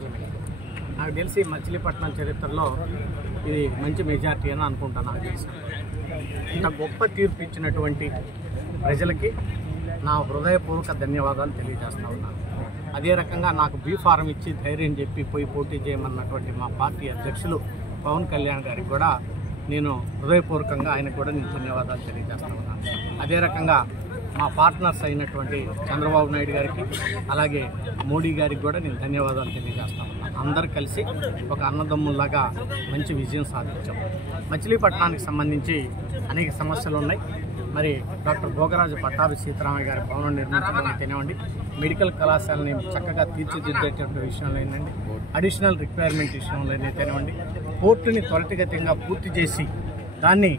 Parliament. నాకు తెలిసి మచిలీపట్నం చరిత్రలో ఇది మంచి మెజార్టీ అని అనుకుంటాను. నాకు తెలిసి ఇంత గొప్ప తీర్పు ఇచ్చినటువంటి ప్రజలకి నా హృదయపూర్వక ధన్యవాదాలు తెలియజేస్తా ఉన్నాను. అదే రకంగా నాకు బీ ఫారం ఇచ్చి ధైర్యం చెప్పి పోయి పోటీ చేయమన్నటువంటి మా పార్టీ అధ్యక్షులు పవన్ కళ్యాణ్ గారికి కూడా నేను హృదయపూర్వకంగా ఆయనకు కూడా నేను ధన్యవాదాలు తెలియజేస్తా ఉన్నాను. అదే రకంగా మా పార్ట్నర్స్ అయినటువంటి చంద్రబాబు నాయుడు గారికి అలాగే మోడీ గారికి కూడా నేను ధన్యవాదాలు తెలియజేస్తా ఉన్నాను. అందరు కలిసి ఒక అన్నదమ్ముల్లాగా మంచి విజయం సాధించాం. మచిలీపట్నానికి సంబంధించి అనేక సమస్యలు ఉన్నాయి. మరి డాక్టర్ భోగరాజు పట్టాభి సీతారామయ్య గారి భవనం నిర్మించడం అయితేనేవ్వండి, మెడికల్ కళాశాలని చక్కగా తీర్చిదిద్దేటువంటి విషయంలో ఏంటండి, అడిషనల్ రిక్వైర్మెంట్ విషయంలో అయితేనేవ్వండి, పోర్టుని త్వరితగతంగా పూర్తి చేసి దాన్ని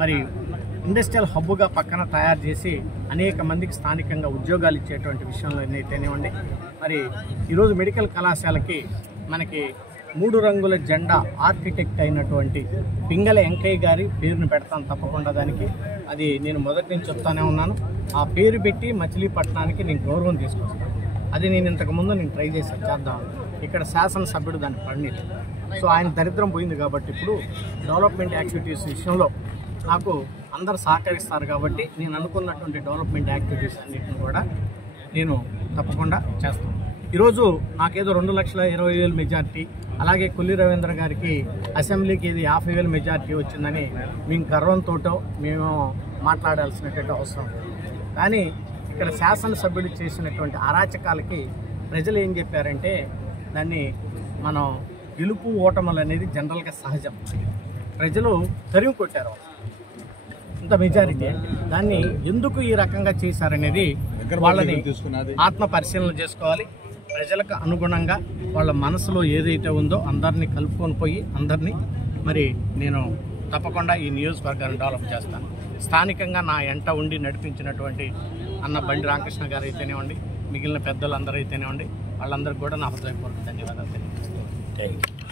మరి ఇండస్ట్రియల్ హబ్గా పక్కన తయారు చేసి అనేక మందికి స్థానికంగా ఉద్యోగాలు ఇచ్చేటువంటి విషయంలో అయితేనేవ్వండి, మరి ఈరోజు మెడికల్ కళాశాలకి మనకి 3 రంగుల జెండా ఆర్కిటెక్ట్ అయినటువంటి పింగళ వెంకయ్య గారి పేరును పెడతాను తప్పకుండా. దానికి అది నేను మొదటి నుంచి చెప్తానే ఉన్నాను. ఆ పేరు పెట్టి మచిలీపట్నానికి నేను గౌరవం తీసుకొస్తాను. అది నేను ఇంతకుముందు ట్రై చేశాను చేద్దాం. ఇక్కడ శాసనసభ్యుడు దాన్ని పడినది. సో ఆయన దరిద్రం పోయింది కాబట్టి ఇప్పుడు డెవలప్మెంట్ యాక్టివిటీస్ విషయంలో నాకు అందరు సహకరిస్తారు కాబట్టి నేను అనుకున్నటువంటి డెవలప్మెంట్ యాక్టివిటీస్ అన్నింటిని కూడా నేను తప్పకుండా చేస్తాను. ఈరోజు నాకేదో 2,20,000 మెజార్టీ, అలాగే కొల్లి రవీంద్ర గారికి అసెంబ్లీకి ఇది 50,000 మెజార్టీ వచ్చిందని మేము గర్వంతో మేము మాట్లాడాల్సినటువంటి అవసరం లేదు. కానీ ఇక్కడ శాసనసభ్యుడు చేసినటువంటి అరాచకాలకి ప్రజలు ఏం చెప్పారంటే దాన్ని మనం గెలుపు ఓటములు అనేది జనరల్గా సహజం. ప్రజలు తరిమి కొట్టారు ఇంత మెజారిటీ. దాన్ని ఎందుకు ఈ రకంగా చేశారనేది వాళ్ళని ఆత్మ పరిశీలన చేసుకోవాలి. ప్రజలకు అనుగుణంగా వాళ్ళ మనసులో ఏదైతే ఉందో అందరినీ కలుపుకొని పోయి అందరినీ మరి నేను తప్పకుండా ఈ నియోజకవర్గాన్ని డెవలప్ చేస్తాను. స్థానికంగా నా ఎంట ఉండి నడిపించినటువంటి అన్న బండి రామకృష్ణ గారు అయితేనేవ్వండి, మిగిలిన పెద్దలందరూ అయితేనేవ్వండి, వాళ్ళందరికీ కూడా నా హృదయపూర్వక ధన్యవాదాలు తెలియజేస్తాను.